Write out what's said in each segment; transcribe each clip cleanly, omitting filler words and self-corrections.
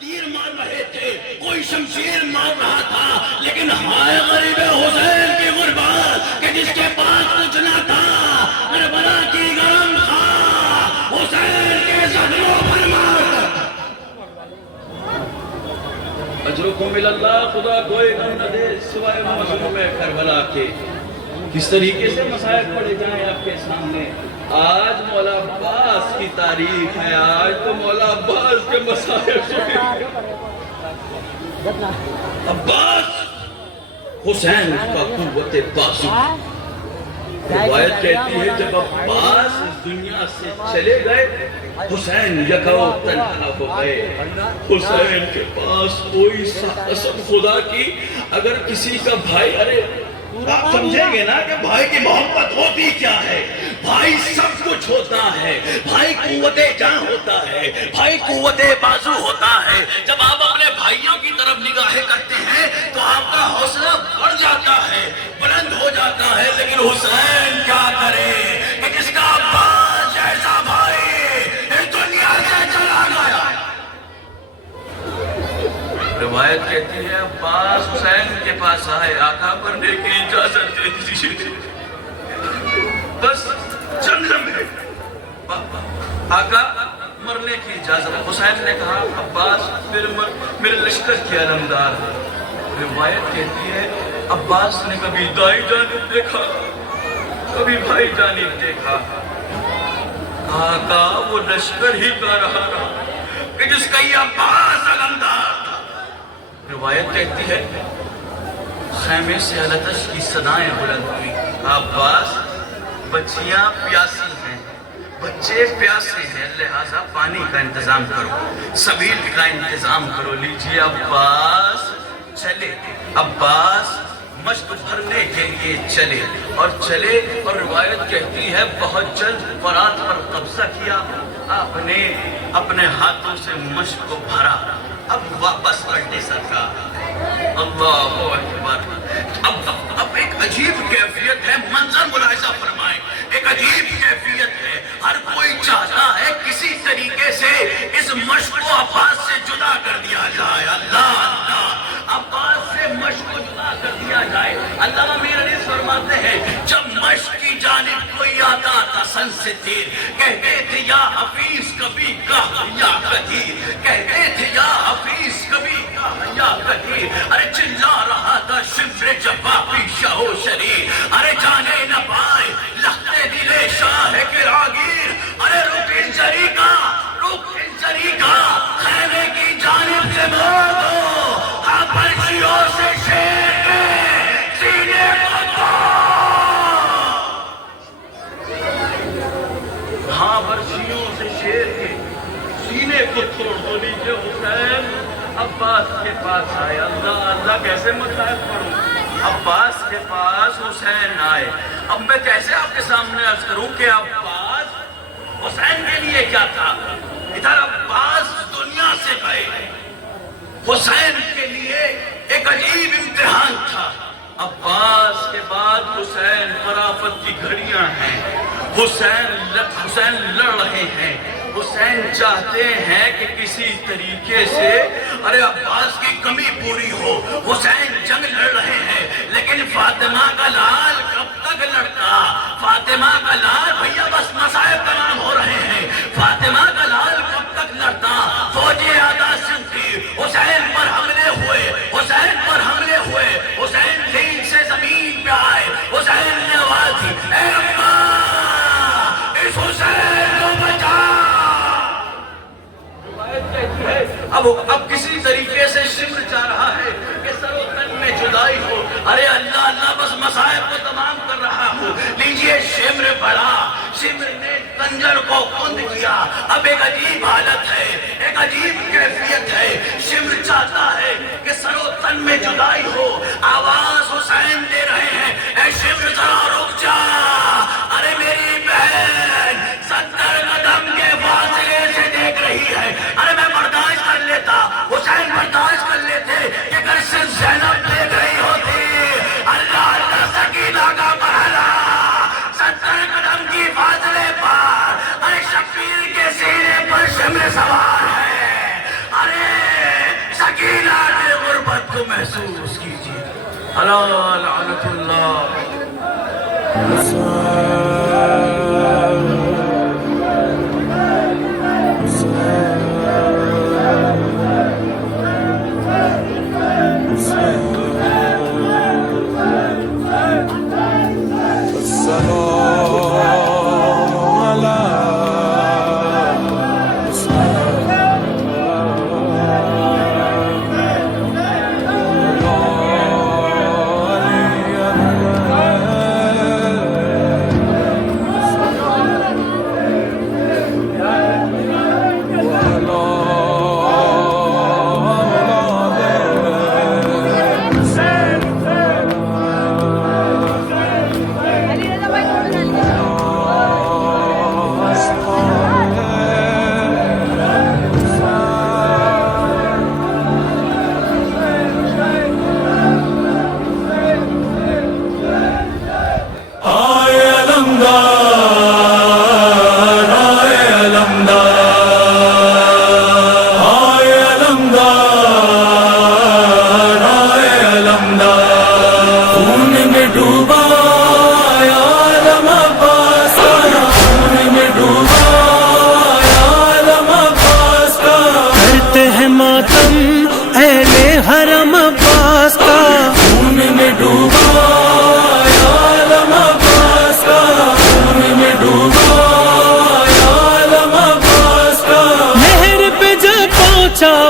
तीर मार रहे थे, कोई शमशीर मार रहा था, लेकिन हाय गरीब हुसैन की गुर्बत कि जिसके पास कुछ न था। करबला की गरम खां हुसैन के जख्मों पर मार। अजरुकुम इल्लल्लाह, खुदा कोई गम न दे सिवाय मज़लूम करबला के। किस तरीके से मसाइब पड़े जाएं आपके सामने। आज मौला अब्बास की तारीख है, आज तो मौला अब्बास के मसाइब। अब्बास हुसैन का कुव्वत बाज़ू। रिवायत कहती है जब अब्बास इस दुनिया से चले गए, हुसैन यकौ तन्हा हो गए। हुसैन के पास कोई कसम खुदा की, अगर किसी का भाई, अरे आप समझेंगे ना कि भाई की मोहब्बत होती क्या है। भाई सब कुछ होता है, भाई कुव्वते जान होता है, भाई कुव्वते बाजू होता है। जब आप अपने भाइयों की तरफ निगाहें करते हैं तो आपका हौसला बढ़ जाता है, बुलंद हो जाता है। लेकिन हुसैन क्या करे कि किसका अब्बास जैसा भाई इस दुनिया से चला गया। रिवायत कहती है अब्बास हुसैन के पास आए, आका मरने की इजाजत दे दीजिए, बस जन्नत है। आका मरने की इजाजत। हुसैन ने कहा अब्बास मेरे लश्कर के अलमदार। रिवायत कहती है अब्बास ने कभी दाई जानिब देखा, कभी भाई जानिब देखा। आका वो लश्कर ही का रहा कि जिसका ये अब्बास अलमदार था। रिवायत कहती है खैमे से अलतश की सदाएं बुलंद हुई। अब्बास बच्चियां प्यासी हैं, बच्चे प्यासे हैं, लिहाजा पानी का इंतजाम करो, सबील का इंतजाम करो। लीजिए अब्बास चले। अब्बास मश्क भरने के लिए चले और चले, और रिवायत कहती है बहुत जल्द फरात पर कब्जा किया आपने, अपने हाथों से मश्क को भरा। अब वापस पलटे सरकार। अल्लाहु अकबर। अब एक अजीब कैफियत है, मंजर मुलाहिजा फरमाएं। एक अजीब कैफियत है, हर कोई चाहता है किसी तरीके से इस मश्क को अब्बास से जुदा कर दिया जाए। अल्लाह अल्लाह, अब्बास से मश्क को जुदा कर दिया जाए। अल्लाह अमीर अली फरमाते हैं जब मश्क की जानिब कोई आता था सन से तीर, कहते थे या हफीज कभी कहा या कदीर, कहते थे या हफीज कभी कहा या कदीर। अरे चिल्ला रहा था शिफ्रे जवाबी शाहो शरीर, अरे जाने न पाए लखते दिले शाह के रागीर। अरे रुक इस जरी का, रुक इस जरी का, खैमे की जानिब से मोड़ दो, हाफियों से शेर के सीने को तोड़। हाँ वर्षियों से शेर के सीने को तोड़ दो। लीजिए हुसैन अब्बास के पास आए। अल्लाह अल्लाह, कैसे मसाइब पढ़ूं। अब्बास के पास हुसैन आए। अब मैं कैसे आपके सामने अर्ज करूं कि अब्बास हुसैन के लिए क्या था। इधर अब्बास दुनिया से गए, हुसैन के लिए एक अजीब इम्तिहान था। अब्बास के बाद हुसैन फराफत की घड़ियां हैं, हुसैन लड़ रहे हैं। हुसैन चाहते हैं कि किसी तरीके से अरे अब्बास की कमी पूरी हो। हुसैन जंग लड़ रहे हैं, लेकिन फातिमा का लाल कब तक लड़ता। फातिमा का लाल, भैया बस मसाइब तमाम हो रहे हैं, फातिमा का लाल कब तक लड़ता। फौजी आदा सिंधी हुसैन पर हमले हुए, हुसैन पर हमले हुए। हुसैन जमीन से जमीन पे आए, हुसैन ने आवाज दी ए अम्मा, इस हुसैन को बचा। अब किसी तरीके से शिम्र चाह रहा है कि सरो तन में जुदाई हो। अरे अल्लाह अल्लाह, बस मसाइब को तमाम कर रहा हूँ। लीजिए शिम्र बढ़ा, शिम्र ने कंजर को कुंद किया। अब एक अजीब हालत है, एक अजीब कैफियत है। शिम्र चाहता है कि सरो तन में जुदाई हो। आवाज हुसैन दे रहे हैं ए शिम्र जरा रुक जा। अरे मेरी बहन 70 कदम के फासले से देख रही है। अरे मैं बर्दाश्त कर लेता, हुसैन बर्दाश्त कर लेते कि अगर सिर्फ ज़ैनब देख रही होती। अल्लाह अल्लाह, सकीना का महला अला लानतुल्लाह।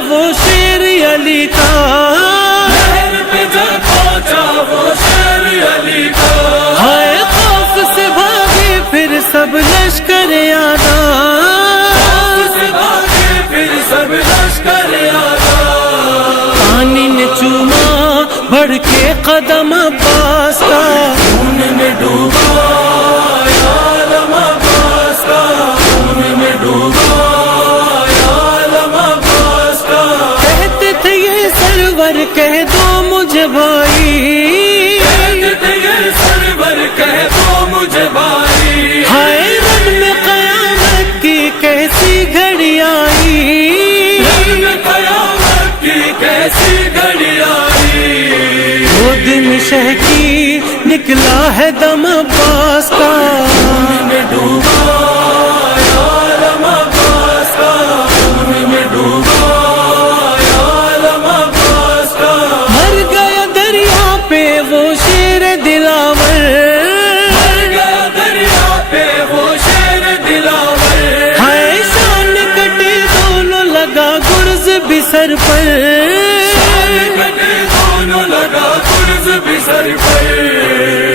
वो शेर अली का, लहर पे जब पहुंचा वो शेर अली का, हाय खौफ से भागे फिर सब लश्कर आदा, खौफ से भागे फिर सब लश्कर आदा। पानी ने चूमा बढ़ के कदम अब्बास का, खून में डूबा आलम अब्बास का, खून में डूबा कह दो मुझे भाई, कहते ये सरवर कह दो मुझे भाई। हाय रब में कयामत की कैसी घड़ी आई, रब में कयामत की कैसी घड़ी आई। वो दिन शह की निकला है दम अब्बास का, खून में डूबा आलम अब्बास का, खून में डूबा वो शेर दिलावर, मर गया दरिया पे वो शेर दिलावर। हाय शान कटे दोनों लगा गुर्ज भी सर पर, शान कटे दोनों लगा गुर्ज भी सर पर।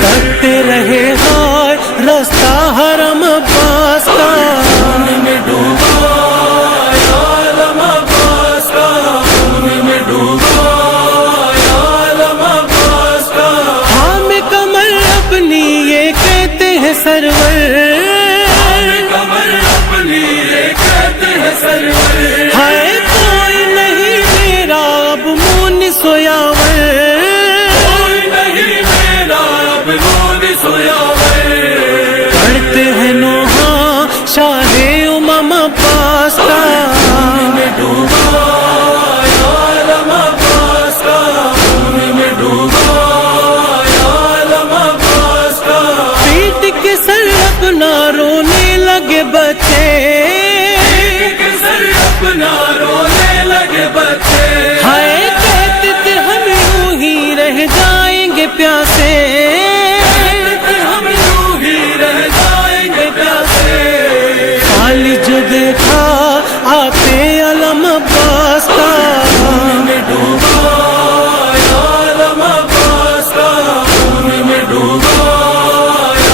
करते रहे हाय रास्ता हरम अब्बास का, खून में डूबा आलम अब्बास का, खून में डूबा सरवर, कमर अपनी ये कहते हैं सरवर। हाय कोई नहीं मेरा अब मुन सोयावर, कोई नहीं मेरा अब मुन सोयावर। पढ़ते हैं नोहा शाहे उमम अब्बास का, खून में डूबा आलम अब्बास का, खून में डूबा आलम अब्बास का। पीट के सर अपना रोने लगे बच्चे, पीट के सर अपना रोने लगे बच्चे। हाय कहते थे हम यूं ही रह जाएंगे प्यासे, कहते हम यूं ही रह जाएंगे प्यासे। खाली जो देखा आते अलम अब्बास का, खून में डूबा आलम अब्बास का, खून में डूबा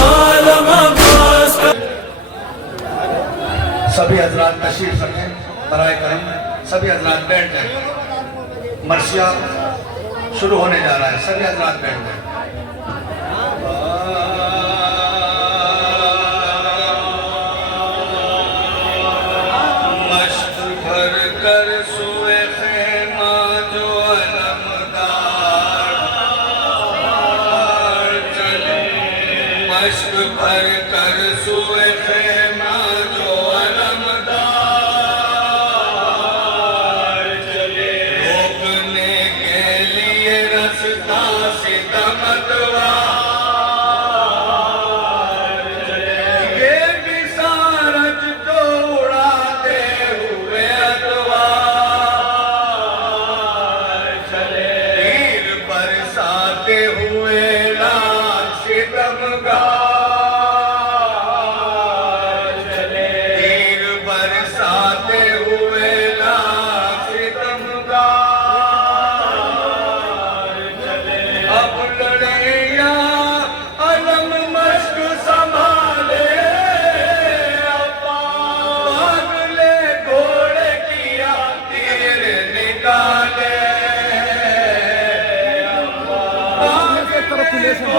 आलम अब्बास का। सभी हजरात तशरीफ रखें, बराए करम सभी हजरात बैठ जाएं। मर्सिया शुरू होने जा रहा है, सभी हजरात बैठ जाएं। मश्क भर कर सुए खेमा जो अलमदार चले, मश्क भर कर सुए खेमा जो अलमदार चले। रोकने के लिए रास्ता सीधा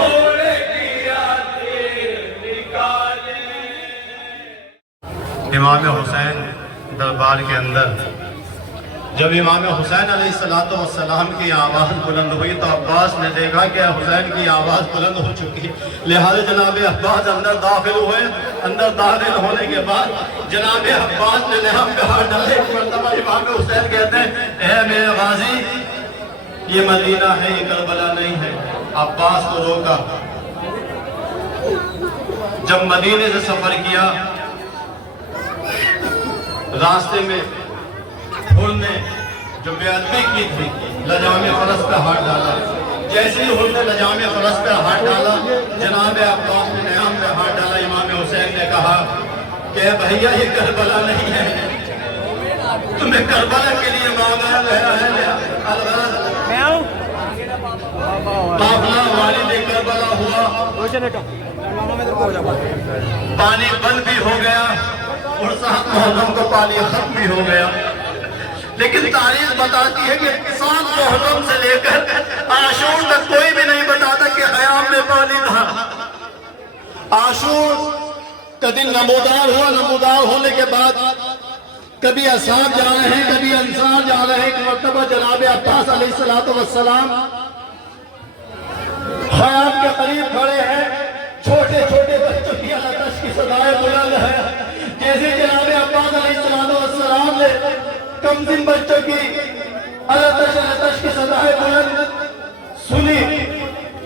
घोड़े की आंखें निकाले। इमाम हुसैन दरबार के अंदर जब इमाम हुसैन अलैहिस्सलाम की आवाज़ बुलंद हुई तो अब्बास ने देखा कि हुसैन की आवाज़ बुलंद हो चुकी है, लिहाजा जनाब अब्बास अंदर दाखिल हुए। अंदर दाखिल होने के बाद जनाब अब्बास ने नेहा पे हाथ डाले। एक मरतबा इमाम हुसैन कहते हैं, ए मेरे गाजी, ये मदीना है, ये करबला नहीं है। अब्बास को रोका। जब मदीने से सफर किया, रास्ते में हुर ने जो बेअदबी की थी, लजामे फरस पे हाथ डाला। जैसे ही हुर ने लजामे फरस पे हाथ डाला, जनाब अब्बास ने नयाम पे हाथ डाला। इमाम हुसैन ने कहा कि भैया ये करबला नहीं है, तुम्हें करबला के लिए मांगा गया है। काफिला वालिद करबला हुआ, पानी बंद भी हो गया और साथ मुहर्रम को पानी खत्म भी हो गया। लेकिन तारीख बताती है कि 7 मुहर्रम से लेकर आशूर तक कोई भी नहीं बताता कि हयाम में पानी था। आशूर का दिन नमूदार हुआ। नमूदार होने के बाद कभी असाब जा रहे हैं, कभी अंसार जा रहे हैं। एक मरतबा जनाब अब्बास अलैहिस्सलाम हयाम के करीब खड़े हैं। छोटे छोटे बच्चों की आतश की सदाएं बुलंद है। जैसे जनाब अब्बास अलैहिस्सलाम ने कमसिन बच्चों की आतश की सदाएं बुलंद सुनी।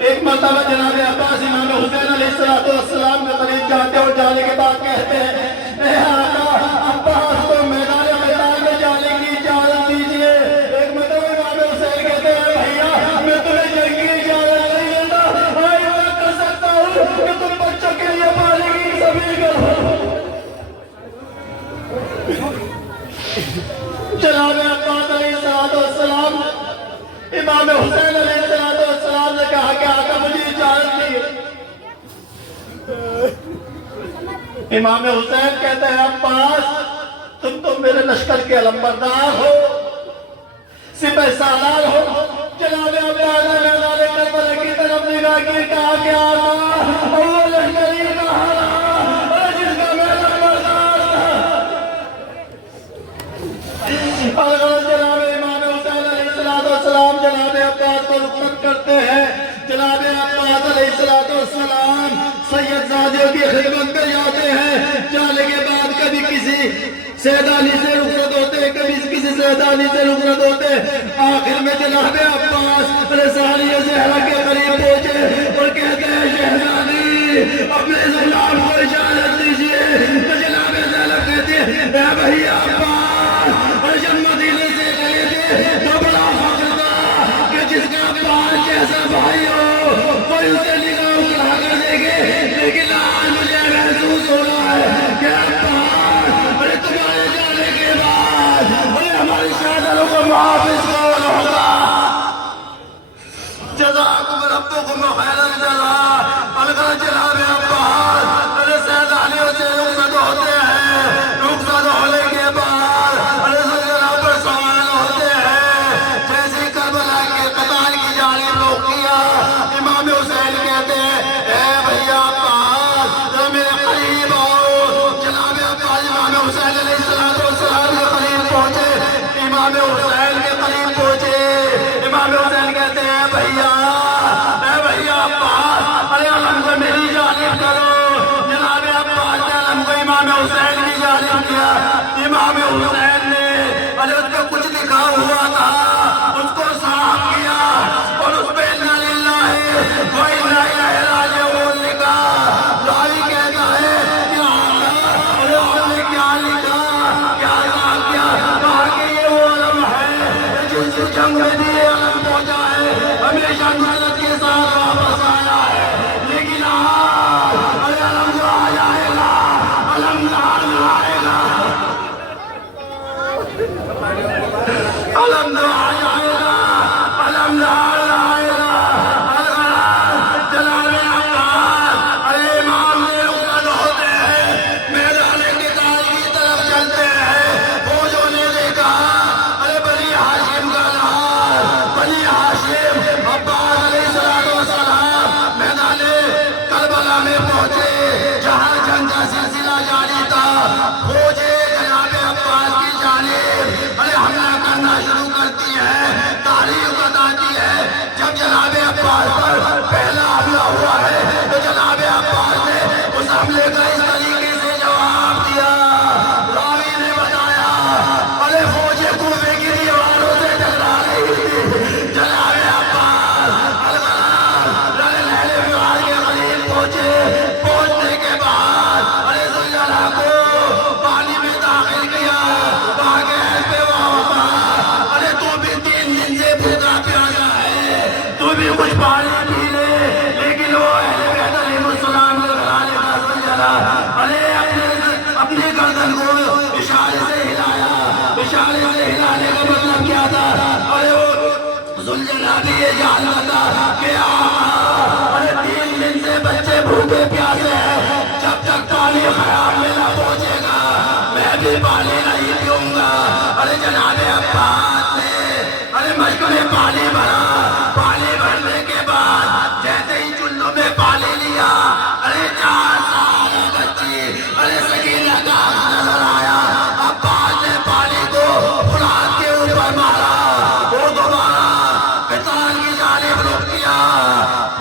एक मरतबा जनाब अब्बास इमाम हुसैन अलैहिस्सलाम के करीब जाते और जाने के बाद कहते हैं, अब्बास को मैदान में जाने की इजाजत दीजिए। एक मरतबा इमाम हुसैन कहते हैं, भैया मैं तुम्हें जंग की इजाजत नहीं देता, मैं कर सकता हूँ कि तुम बच्चों के लिए पानी की सभी करो। जनाब अब्बास अलैहिस्सलाम इमाम हुसैन अलैहिस्सलाम ने कहा कि आका मुझे इजाजत दी। इमाम हुसैन कहते हैं, अब्बास तुम तो मेरे लश्कर के अलंबरदार हो, सिपह सालार हो। जनाब अब्बास ने मैदान करबला की तरफ निगाह की, कहा कि आका वो लश्कर ही कहा जिसका मैं अलंबरदार था। जनाब इमाम हुसैन अलैहिस्सलाम जनाब अब्बास को रुखसत करते हैं। जनाब अब्बास अलैहिस्सलाम सैयदजादियों की खिदमत में जाते हैं। जाने के बाद कभी किसी सैदानी से रुखसत होते, कभी किसी सैदानी से रुखसत होते। आखिर में जनाब अब्बास रसानिया ज़हरा के करीब पहुंचे और कहते हैं, शहजादी अपने गुलाम को इजाजत दीजिए। तो जनाब ज़हरा कहते हैं, भैया अब्बास, और जब मदीने से गए थे तो बड़ा फख्र था कि जिसका अब्बास जैसा भाई हो कोई उसे निगाह उठा कर देखे। लेकिन आज मुझे महसूस हो रहा है कि अब्बास, अरे तुम्हारे जाने के बाद अरे हमारी शादारों को मुहाफिज कौन होगा? जज़ाकुम रब्बुकुम खैरल जज़ा। अलगा जनाब अब्बास अरे सैदानियों से रुखसत होते हैं। रुखसत होने के बाद अरे सजरा पर सवाल होते हैं। जैसे करबला के कताल की जानिब रोक किया, इमाम हुसैन कहते हैं, ए भैया अब्बास मेरे करीब आओ। जनाब अब्बास इमाम हुसैन अलैहिस्सलाम के करीब पहुंचे। इमाम हुसैन के करीब पहुंचे। इमाम हुसैन कहते हैं, भैया अब्बास अरे अलम को मेरी जानिब करो। जनाब अब्बास ने अलम को इमाम हुसैन की जानिब किया। इमाम हुसैन ने अरे उस पर कुछ लिखा हुआ था उसको साफ किया और उस पर इन्ना लिल्लाहि व इन्ना इलैहि राजिऊन लिखा। रावी कहता है कि अरे आपने क्या लिखा, क्या साफ किया? कहा कि ये वो अलम है जिससे जंग में भी अलम पहुंचा है, हमेशा मदद के साथ वापस आया है। लेकिन अरे अलम जो आ जाएगा, अलम आएगा, अलम आ जाएगा, अलम आएगा। जनाब अब्बास अरे इमाम ने रुखसत होते हैं, मैदान किताल की तरफ चलते हैं। फौजों ने देखा अरे बनी हाशिम का लाल, बनी हाशिम अब्बास अल्लाह ने ये जान बता कि अरे 3 दिन से बच्चे भूखे प्यासे हैं, जब तक पानी खराब में ना पहुंचेगा मैं भी पानी नहीं पीऊंगा। अरे जनाबे अब्बास ने अरे मश्क में पानी भरा, पानी भरने के बाद जैसे ही चुल्लू में पानी लिया, अरे 4 साल बच्ची अरे सकीना का नजर आया। अब्बास ने पानी को फुलाद के ऊपर मारा, वो दोबारा किसान की जानिब रुक किया।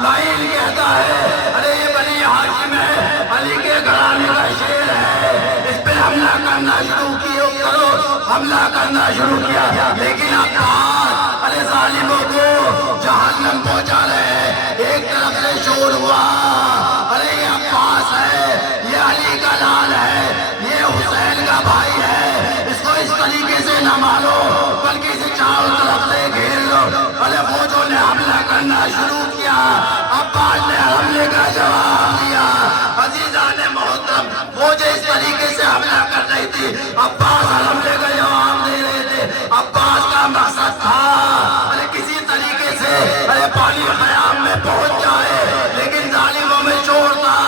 लाइन कहता है अरे ये बनी हाशिम है, अली के घराने का शेर है, इस पे हमला करना शुरू किया, करो हमला करना शुरू किया। लेकिन अब्बास अरे जालिमों को जहन्नम पहुंचा रहे हैं। एक तरफ से शोर हुआ, अरे ये अब्बास है, ये अली का लाल है, ये हुसैन का भाई है, इसको इस तरीके से न मारो बल्कि इसे चारों तरफ से घेर लो। अरे फौजों ने हमला करना शुरू किया। अब्बास ने हमले का जवाब दिया। अजीजा ने मोहतरम फौजें इस तरीके से हमला कर रही थी, अब्बास हमले का जवाब दे रहे थे। अब्बास का मकसद था अरे किसी तरीके से अरे पानी खयाम में पहुंच जाए, लेकिन जालिमों में शोर था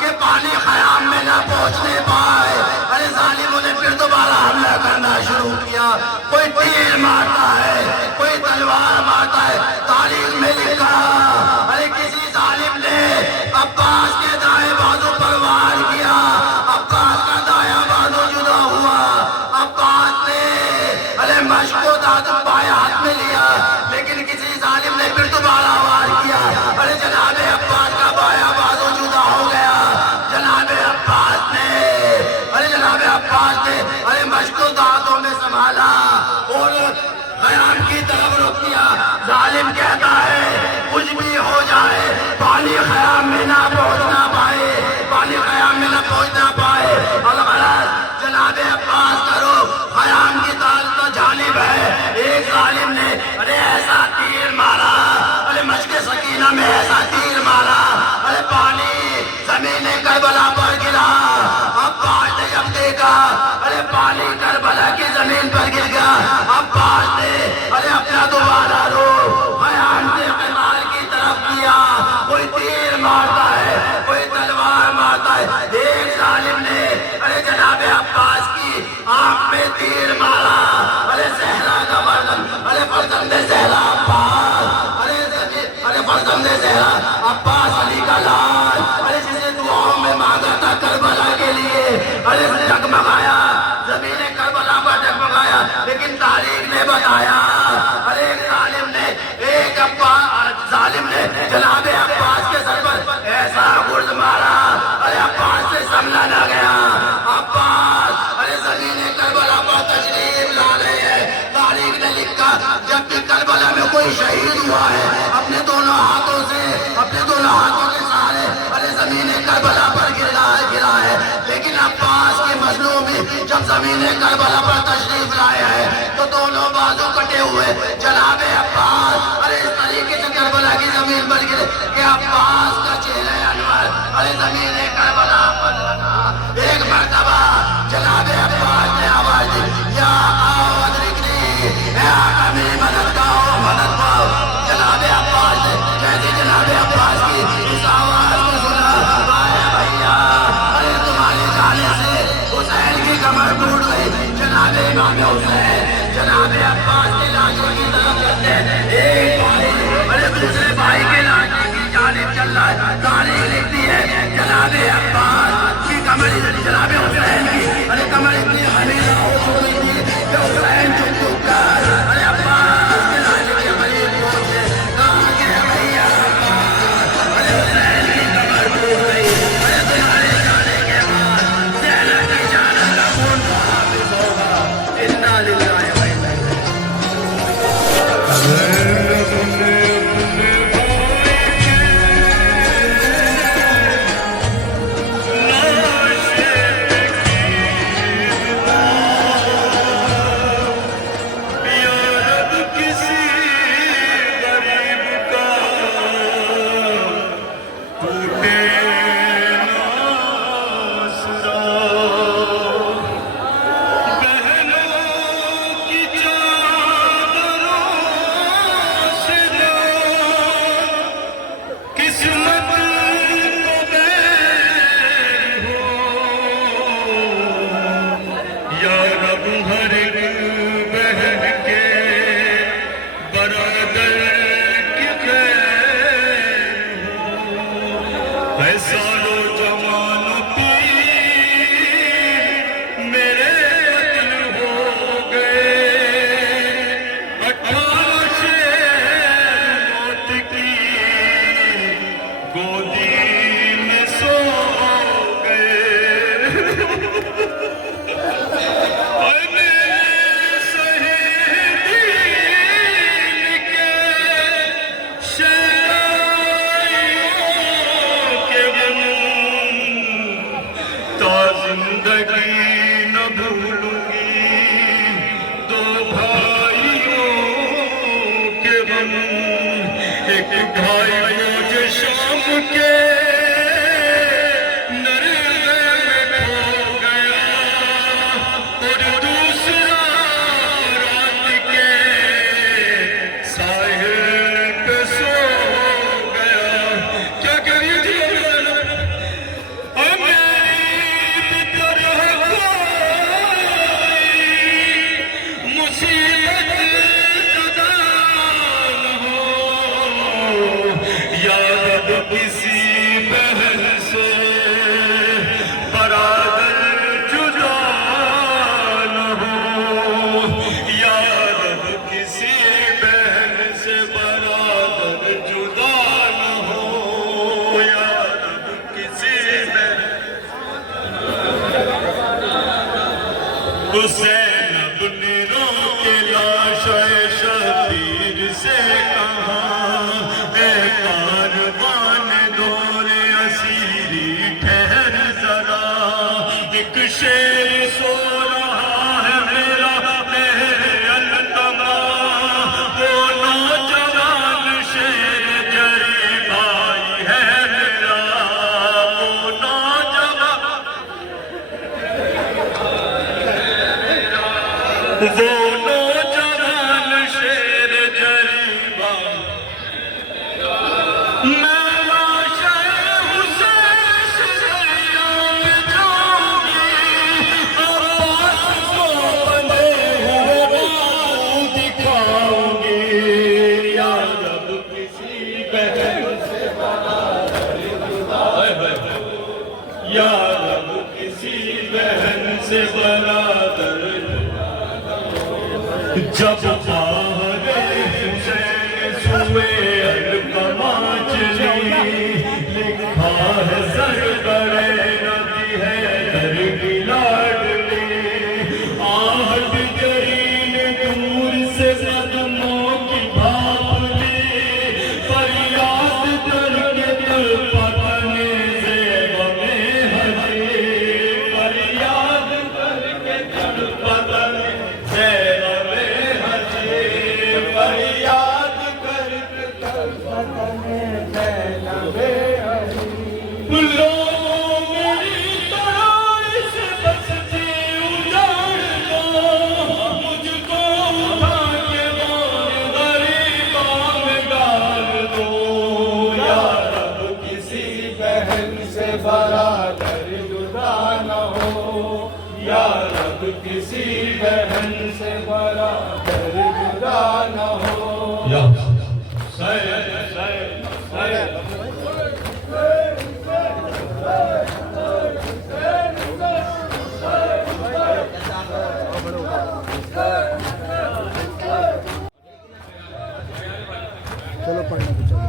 कि पानी खयाम में ना पहुंचने पाए। अरे जालिमों ने फिर दोबारा हमला करना शुरू किया। कोई तीर मारता है, कोई तलवार मारता है। तारीख में लिखा अरे किसी जालिम ने अब्बास के दाएं बाजू पर वार किया, अब्बास का दायां बाजू जुदा हुआ। अब्बास ने अरे मश्क को दांत बाएं हाथ में लिया, लेकिन किसी जालिम ने फिर दोबारा वार किया। अरे जनाबे अब्बास का बायां बाजू जुदा हो गया। जनाबे अब्बास ने अरे मश्क को दांतों में संभाला और खयाम की तरफ रुख किया। जालिम कहता है कुछ भी हो जाए पानी खयाम में ना पहुंचना पाए, पानी खयाम में ना पहुंचना पाए। अलगरज जनाबे अब्बास करो खयाम की तरफ जानिब है। एक जालिम ने अरे ऐसा तीर मारा, अरे मश्क सकीना में ऐसा तीर मारा, अरे पानी जमीन करबला पर गिरा। अब्बास ने जब देखा अरे पानी करबला की जमीन पर गिर गया, अब्बास ने अरे अपना दोबारा रो खयाम से किताल की तरफ किया। कोई तीर मारता है, कोई तलवार मारता है। एक जालिम ने अरे जनाबे अब्बास की आंख में तीर मारा। अरे सहरा का मर्दम, अरे फरजंदे सहरा अब्बास, अरे फरजंदे सहरा अब्बास अली का लाल, अरे जिसे दुआओं में मांगा था करबला के लिए, अरे जगमगाया, जमीन करबला पर जगमगाया। लेकिन तारीख ने बताया अरे एक जालिम ने जनाबे अब्बास के सर पर ऐसा गुर्द मारा, अरे अब्बास से संभला न गया। अब्बास अरे जमीन करबला पर तशरीफ ला रहे हैं। तारीख ने लिखा जब भी करबला में कोई शहीद हुआ है, अपने दोनों हाथों के सहारे अरे जमीन करबला पर गिरा है। लेकिन अब्बास के मजलूमी जब जमीन करबला पर तशरीफ लाए हैं तो दोनों बाजू कटे हुए जनाबे अब्बास अरे इस तरीके से करबला की जमीन पर गिरे कि अब्बास का चेहरा अनवर अरे जमीन करबला पर लगा। एक मर्तबा जनाबे अब्बास ने आवाज दी, या आवाज निकली, मेरी मदद पाओ। जनाबे अब्बास ने जैसे जनाबे अब्बास की इस आवाज को सुना, भैया अरे तुम्हारे जाने से हुसैन की कमर टूट गई। जनाबे इमाम हुसैन जनाबे अब्बास की लाशों की तरफ चलते, एक भाई अरे दूसरे भाई के लाश की जानिब चल रहा है। तारीख लिखती है जनाबे अब्बास की कमर, जनाबे हुसैन की अरे कमर इतनी जिंदगी न भूलूंगी दो भाइयों के गम। एक भाई मुझे शाम के नरगे में खो गया और दूसरा रात के साहिल पे सो गया। क्या करिए थी किसी बहन से बराबर जुदा न हो, याद किसी बहन से बराबर जुदा न हो, याद किसी बहन। हुसैन अपने रो के लाश शबीर से कहा कारवान दौरे असीरी ठहर जरा। एक शेर सो रहा है मेरा मेरे अलतमा, वो नौजवान शेर जरी भाई है मेरा, वो नौजवान शेर जरी भाई। से बराबर जब सुए अलकमा चली, लिखा है सर बड़े नदी है दर की लाडली। आहट जरीन दूर से कदमों की भाप ली, फरियाद करके दिल पकने से हमें हजी, फरियाद करके दिल पकने से हमें हजी, फरियाद करके दिल पकने से हमें हजी। मेरी तरह इस बस्ती उजाड़ दो, मुझको उठा के मोर गरीबों में डाल दो। या रब किसी बहन से बराबर जुदा न हो, या रब किसी बहन से बराबर जुदा न हो। या चलो पढ़ने को चलो।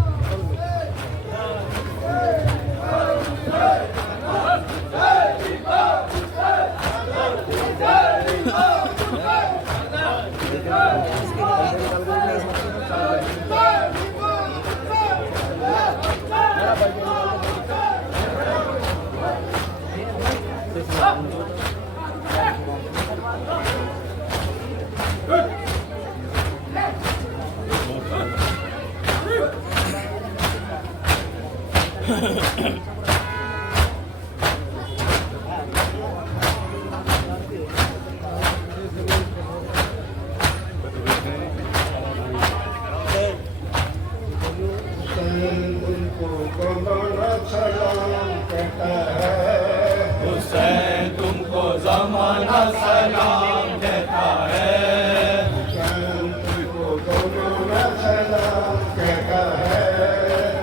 हुसैन तुमको ज़माना सलाम कहता है,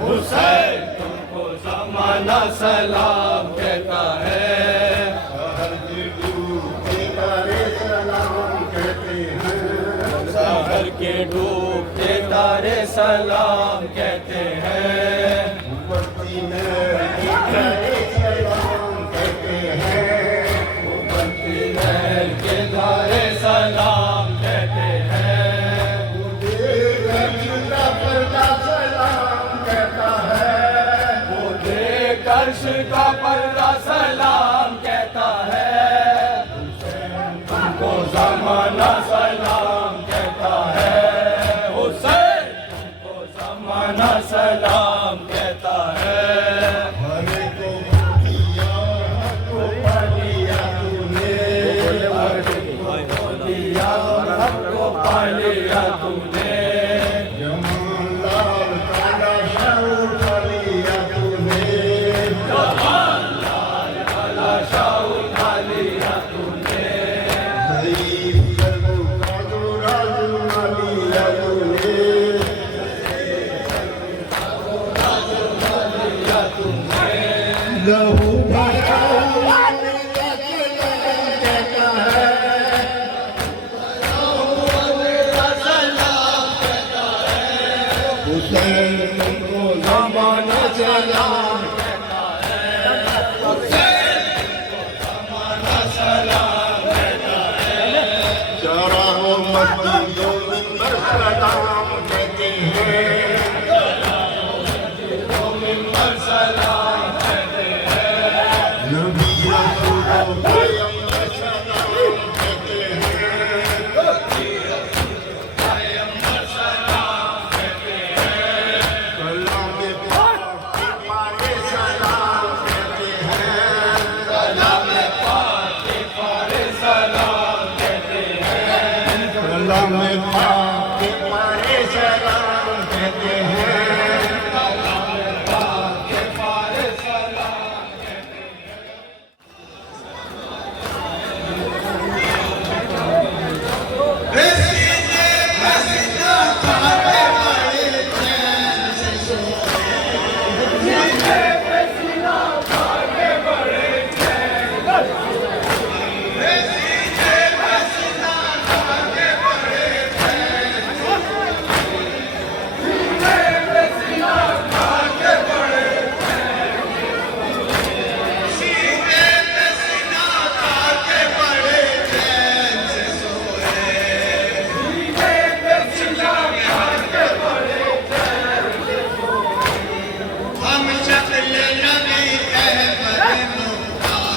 हुसैन तुमको ज़माना सलाम कहता है। सहर के डूबते तारे सलाम कहते हैं, सहर के डूबते तारे सलाम कहते हैं। बत्ती में तारे सलाम कहते हैं, बत्ती महल के तारे सलाम कहते हैं। मुझे अर्श का पर्दा सलाम कहता है, मुझे अर्श का पर्दा सलाम कहता सलाम कहता है। हरे को दिया को पालिया तूने, दिया को पालिया तूने, जमानलाल काला शाह उठा लिया तूने, जमानलाल काला शाह उठा लिया तूने, गरीब सर्वो का जो राज उठा लिया तूने, लहू भरा कहता है, हुसैन को ज़माना सलाम कहता है, हुसैन को ज़माना सलाम कहता है, चौराहों मस्जिदों मिंबर सलाम कहते हैं, चौराहों मिंबर सलाम कहते हैं, नबी रसूलों के अंदर सलाम कहते हैं, नबी रसूलों के अंदर सलाम कहते हैं, कलाम पाक के पारे सलाम कहते हैं, कलाम पाक के पारे सलाम कहते हैं, कलाम पाक के पारे सलाम कहते हैं, कलाम पाक के पारे सलाम कहते हैं। हम शक्ल नबी अहमद मुख्तार का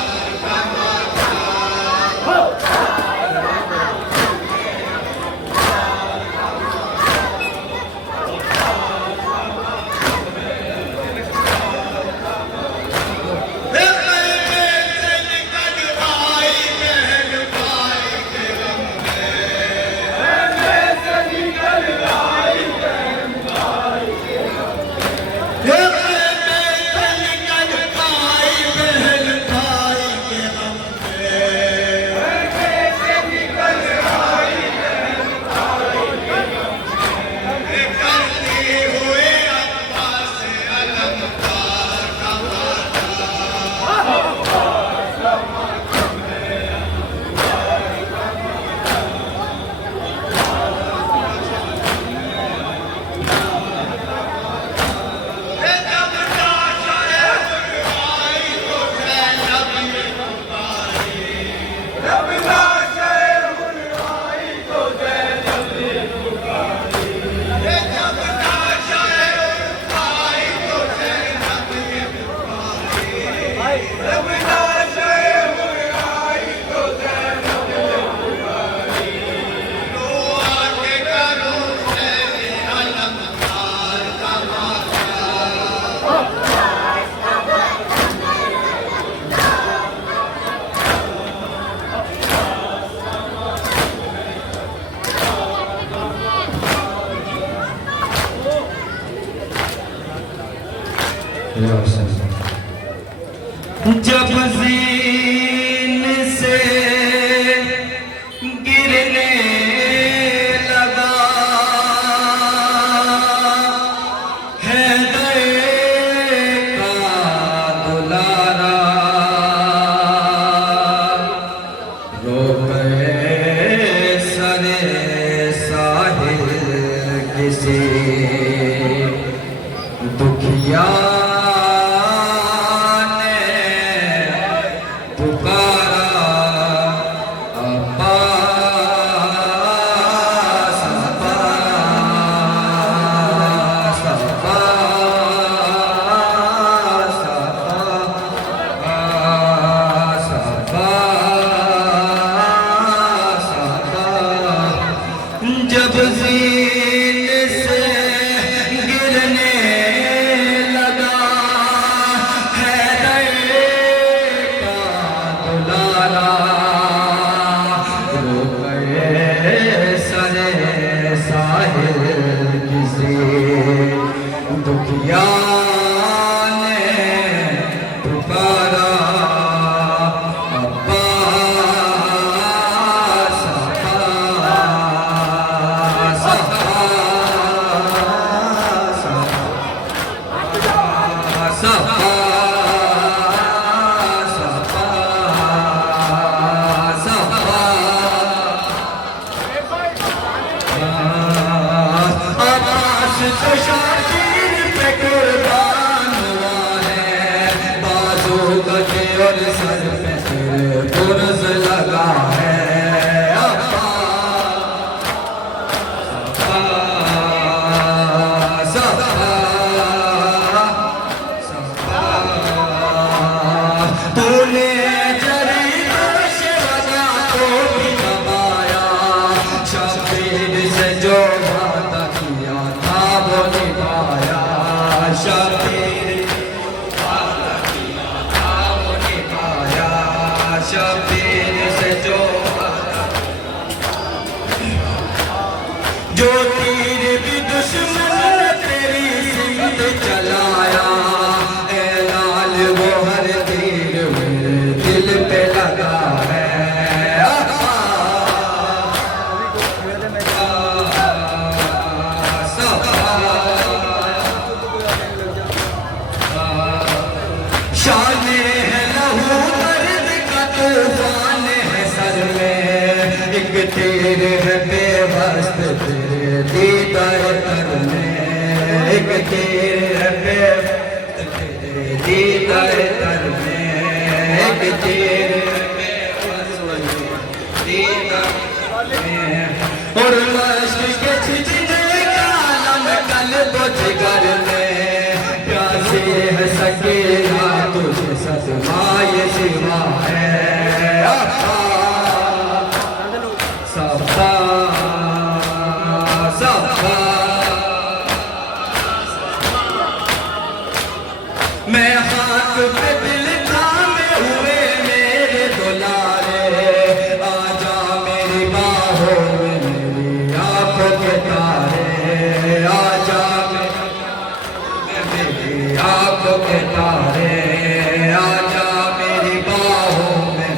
जब ज़ीन से गिरने लगा हैदर का दुलारा, रो गए सरे साहिल किसी दुखिया वाला सरे साहिल किसी दुखिया ने पुकारा अब्बास तो शातिर पे कुर्बान हुआ है, बाजू गजे और सर पे पुरज लगा है। तूने जरीदोश वदा को भी दबाया, शबीर से जो वादा किया था वो निभाया। शबीर वादा किया था वो निभाया, शबीर से जो जो तीर भी दुश्मन ने तेरी सीध चलाया, ए लाल वो हर तीर मेरे दिल पे लगा है। शाने है लहू दर्द का तूफान है सर में, एक तीर है बेवस्त तेरे दीदार कर में, एक तीर है बेवस्त तेरे दीदार कर में, एक तीर है बेवस्त दीदार में। और मश्क के छिछने का आलम कल्ब जिगर में, प्यासे है सकीना तुझे सदमा ये सिवा है। सफा सफा मैं हाथ पे दिल थामे हुए मेरे दुलारे, आजा मेरी बाहों में मेरी आंखों के तारे, आजा मेरी आंखों के तारे, आजा मेरी बाहों में।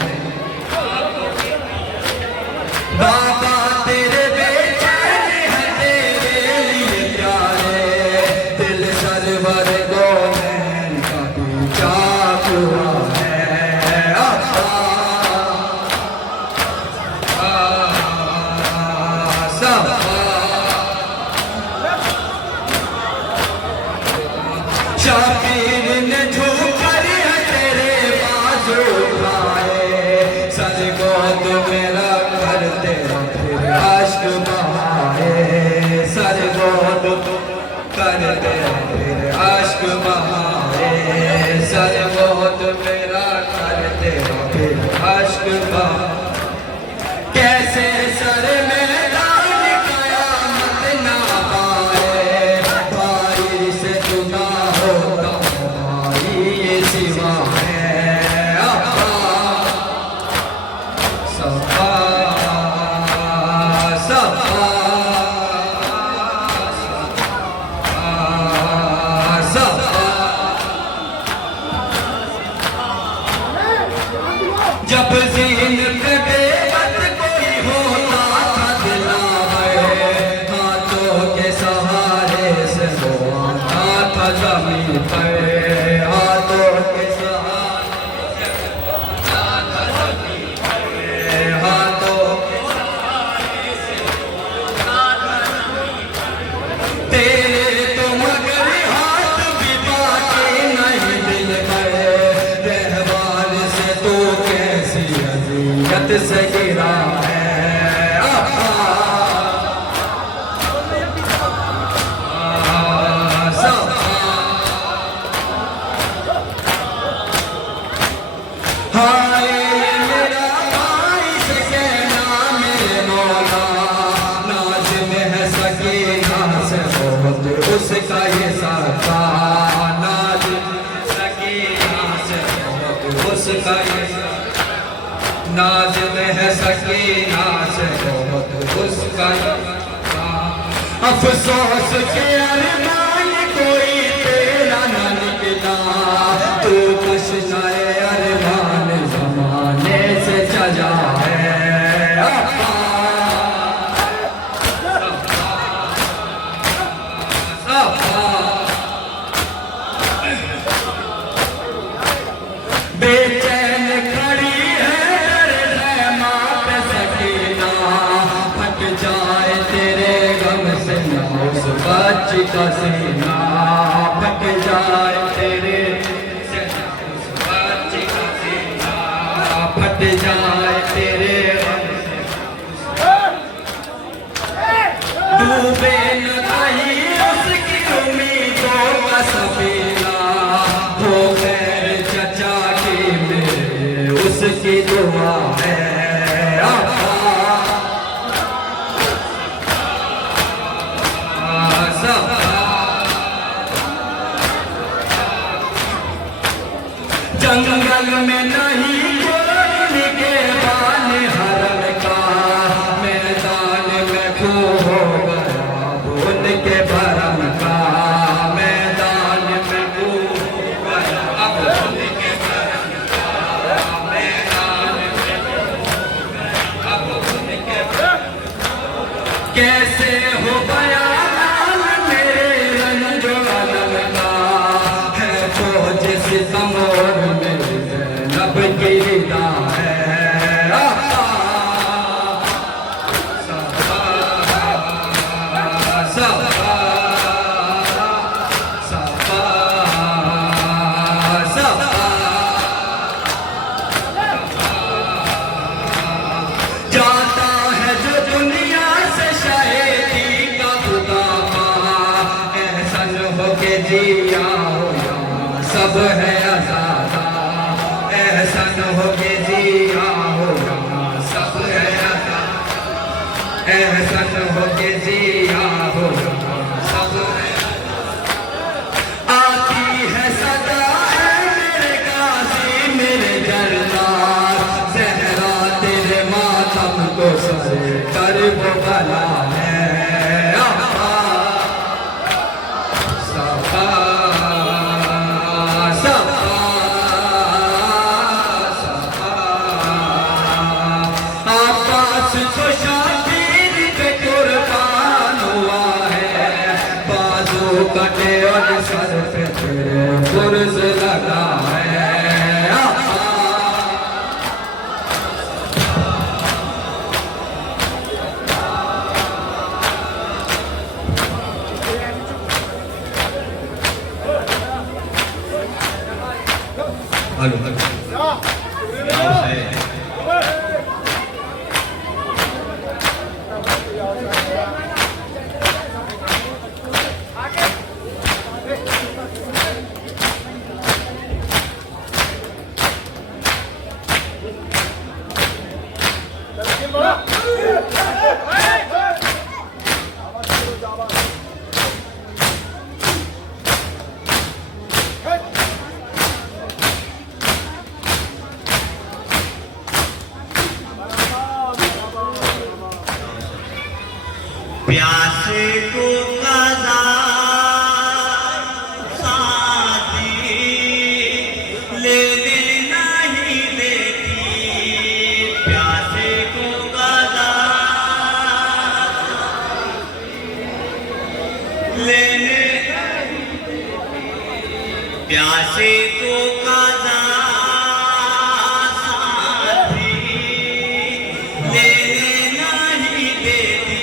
बाबा तेरे बेचैन है तेरे लिए प्यारे, दिल सरवर दो नैन का पीछा हुआ है। शबीर ने झूकर तेरे बाजू उठाए, सर गोद मेरा करते फिर अश्क बहाए, सर गोद करते फिर अश्क बहाए, सर गोद मेरा करते फिर अश्क बहाए। कैसे सर में लाल कयामत ना पाए, भाई से जुदा होता भाई ये सिवा है। सफा सफा सफा जब ज़ीन पे बेबस कोई होता था दिलावे, हाथों के सहारे से वो आता था ज़मीन पर, हाथों के सहारे से वो आता था ज़मीन पर, हाथों के सहारे से वो आता था ज़मीन पर। तेरे तो मगर हाथ भी बाके नहीं दिल गए, रहवाल से तो कैसी अज़ियत से गिरा है। हाय मेरा भाई से कहना मेरे मौला, नाज में है सकीना से बहुत उसका ये साथा, नाज सकीना से बहुत उसका ये नाज में है सकीना से बहुत उसका अफसोस के अरमान कोई तेरा न निकला तू कशनाए अरमान जमाने से चला है बेचैन खड़ी है माँ पे सकीना फट जाए तेरे गम से उस बच्ची का सीना फट जाए तेरे से उस बच्ची का सीना फट जाए तेरे गम से डूबे न कहीं उसकी उम्मीदों का सफीना हो खैर चचा की मेरे उसकी दुआ है जंगल में नहीं कोई के बान हरम का मैदान में खो हो गया बोल के भरम का मैदान में खो हो गया बोल के भरम का मैदान में खो हो गया बोल के भरम कैसे हो गया मेरे रंजो अलम का है फौज सितम और लब गिरता है जाता है जो दुनिया से शायदी का खुदा एहसन हो के जिया हो सब है आजादा एहसन हो के जिया हो सब है आजादा एहसन हो के जिया हो सब है आती है सदा है मेरे गाजी मेरे जरदार सहरा तेरे मातम को सरे कर वो भला है कटे और सर पे तेरे पुरज लगा है प्यासे को कज़ा साथी लेने नहीं देती प्यासे को कज़ा लेने प्यासे को कज़ा साथी लेने नहीं देती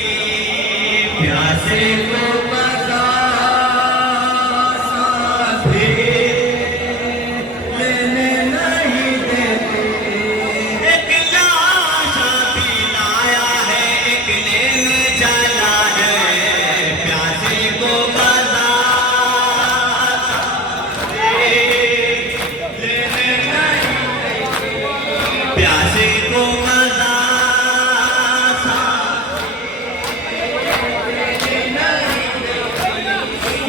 प्यासे को कज़ा साथी लेने नहीं देती एक लाश पिलाया है एक ने जला है प्यासे को कज़ा लेने नहीं देती प्यासे को कज़ा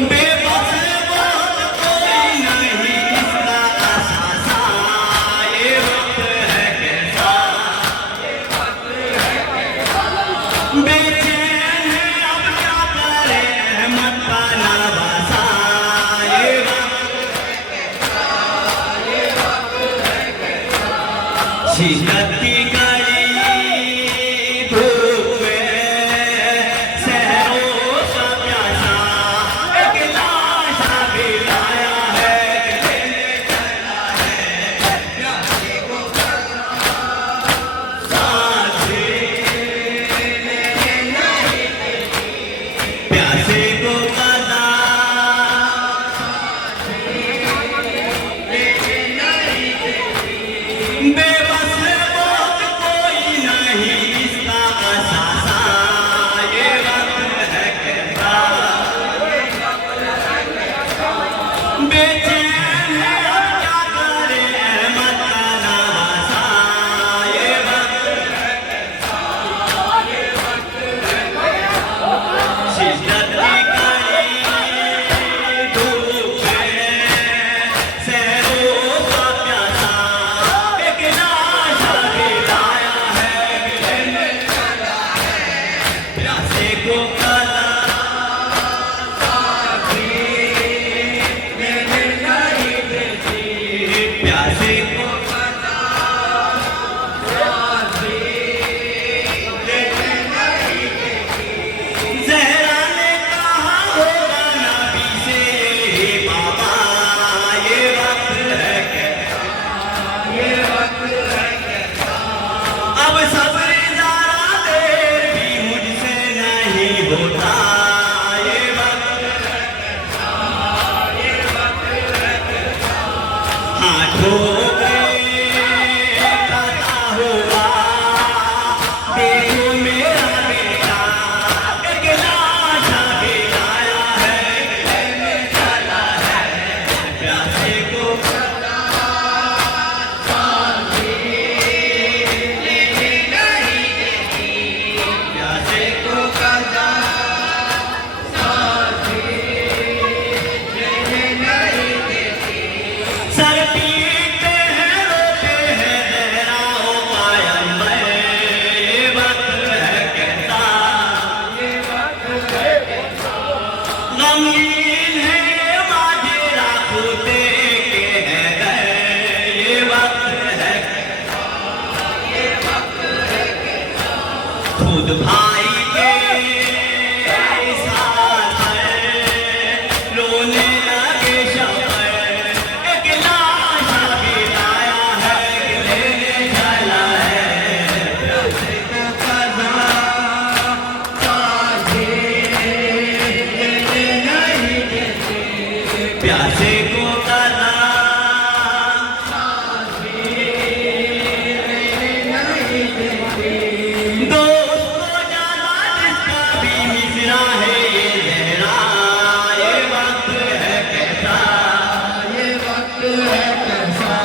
बेबस बहुत कोई नहीं इसका असासा ये वक्त है कैसा शिद्दत की कड़ी धूप में शहरों का प्यासा एक लाशा भी लाया है लेने चला है प्यासे को साथ प्यासे को कदा बेबस मौत कोई नहीं इसका असासा ये वक्त है कैसा बेचैन है अब क्या करे अहमद का नासा ये वक्त है कैसा शिद्दत की कड़ी धूप में शहरों का प्यासा एक लाशा भी लाया है लेने चला है प्यासे को कदा लेने नहीं देती प्यासे को कदा लेने नहीं देती ज़हरा ने कहा होगा नबी से बाबा ये वक्त है कैसा ये वक्त है कैसा अब सब्र ज़रा देर भी मुझसे नहीं होता ये वक्त है कैसा ये वक्त है कैसा हाथों में खाता हुआ देखो मेरा बेटा एक लाशा भी लाया है लेने चला है प्यासे को कदा लेने नहीं देती प्यासे को कदा लेने नहीं देती सर पीटते हैं रोते हैं लहराओ पायंबर ये वक्त है कैसा ये वक्त है कैसा गमगीन है ये माजरा खुदे के है गए ये वक्त है कैसा ये वक्त है कैसा खुद भाई के साथ है रोने लगे शबर एक लाशा भी लाया है लेने चला है प्यासे को कदा लेने नहीं देती प्यासे को कदा लेने नहीं देती दोस्त को जाना जिसका भी मिसरा है ये लहरा ये वक्त है कैसा ये वक्त है कैसा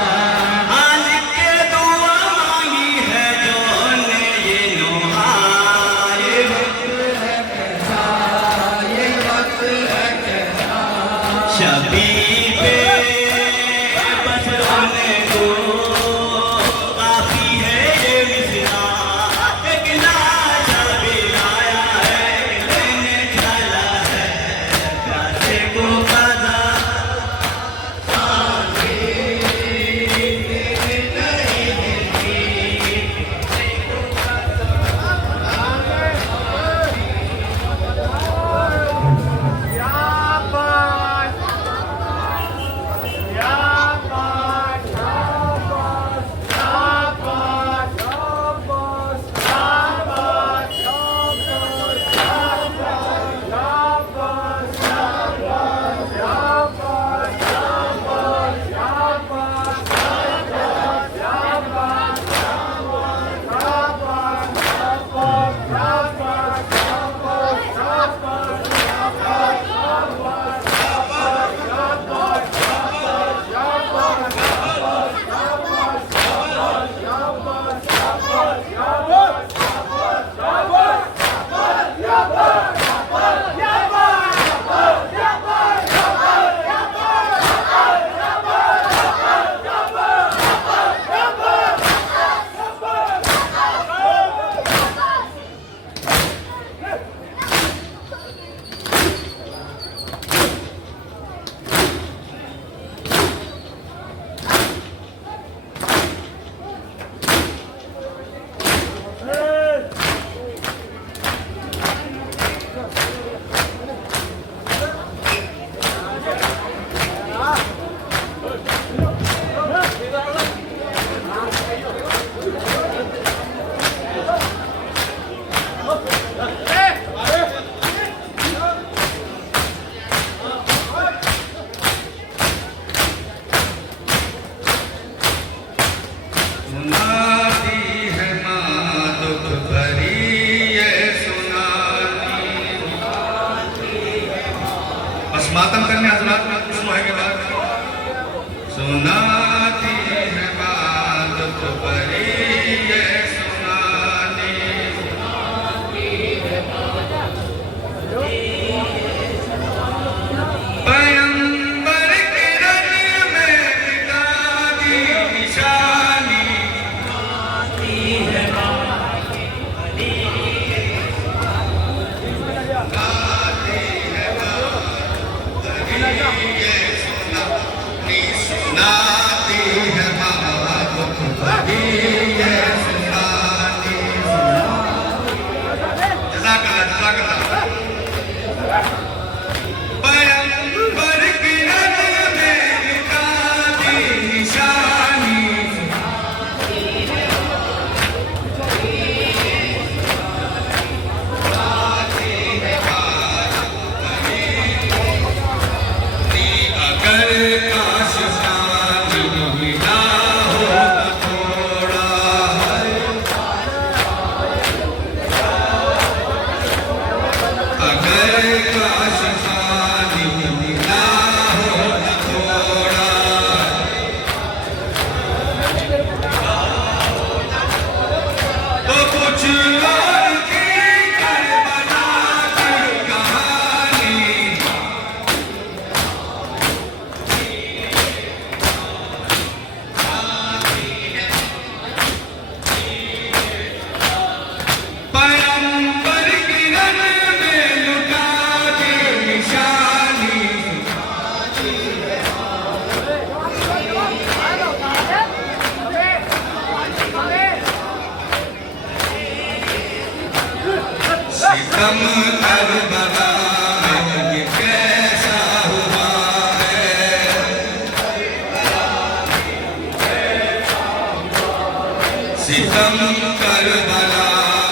हालिक के दुआ मांगी है जो ने ये नोहा ये वक्त है कैसा ये वक्त है कैसा शबीर पे बस रोने को काफी है ये मिसरा एक लाशा भी लाया है लेने चला है प्यासे को कदा लेने नहीं देती मातम करने हजरात इस मुहे के बाद सुनाती है बात तो बड़ी है सुनानी पैगंबर के रंग में मिटा दी निशानी सुनाती है बात बड़ी है सुनानी जज़ाकल्लाह पैगंबर की रंग में मिटा दी निशानी अगर काश पानी मिला हो थोड़ा अगर काश पानी मिला हो थोड़ा तो कुछ और की करबला की कहानी पैगंबर की रन में लुटा दी निशानी सितम करबला में ये कैसा हुआ है सितम करबला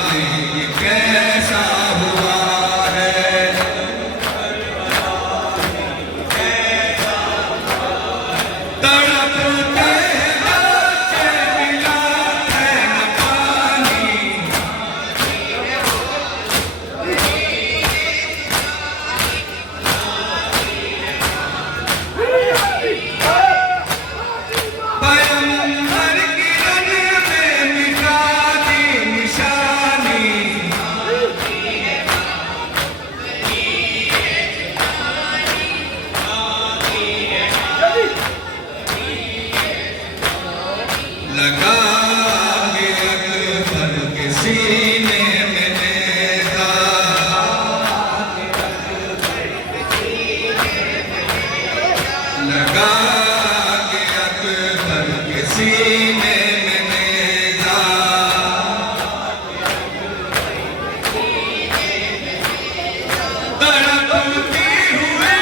में ये कैसा हुआ है तड़पते हैं बच्चे मिला है न पानी पैगंबर की रन में मिटा दी निशानी लगा के अकबर के सीने में नेज़ा लगा के अकबर के सीने में नेज़ा तड़पती हुए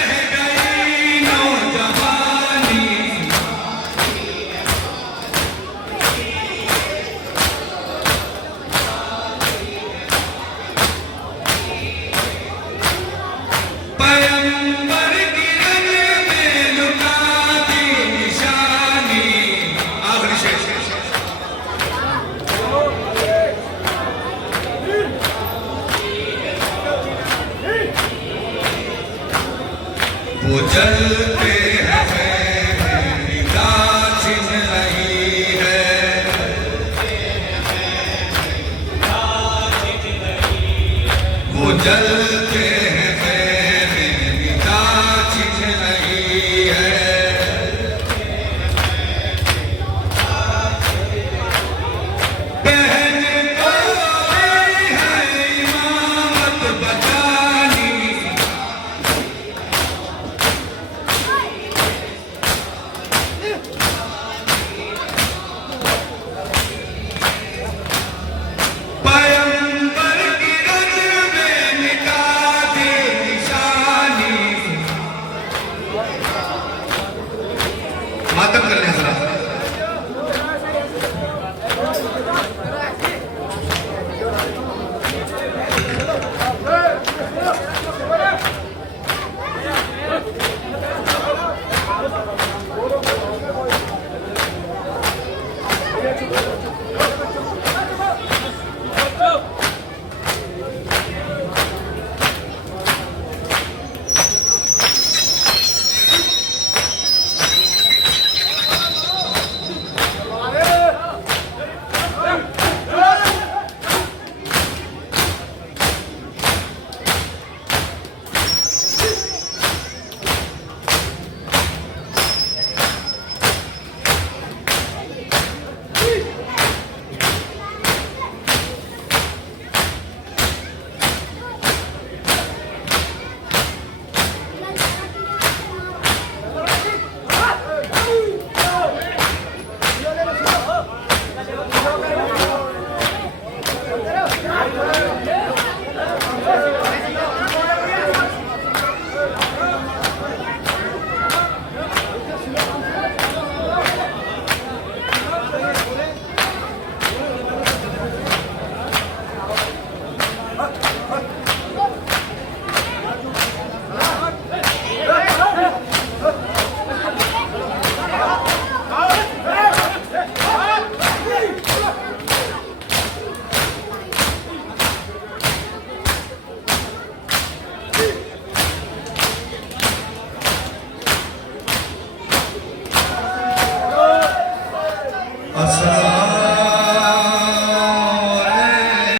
रह गई नौजवानी पैगंबर की रन में लुटा दी निशानी आखिरी शेर वो जलते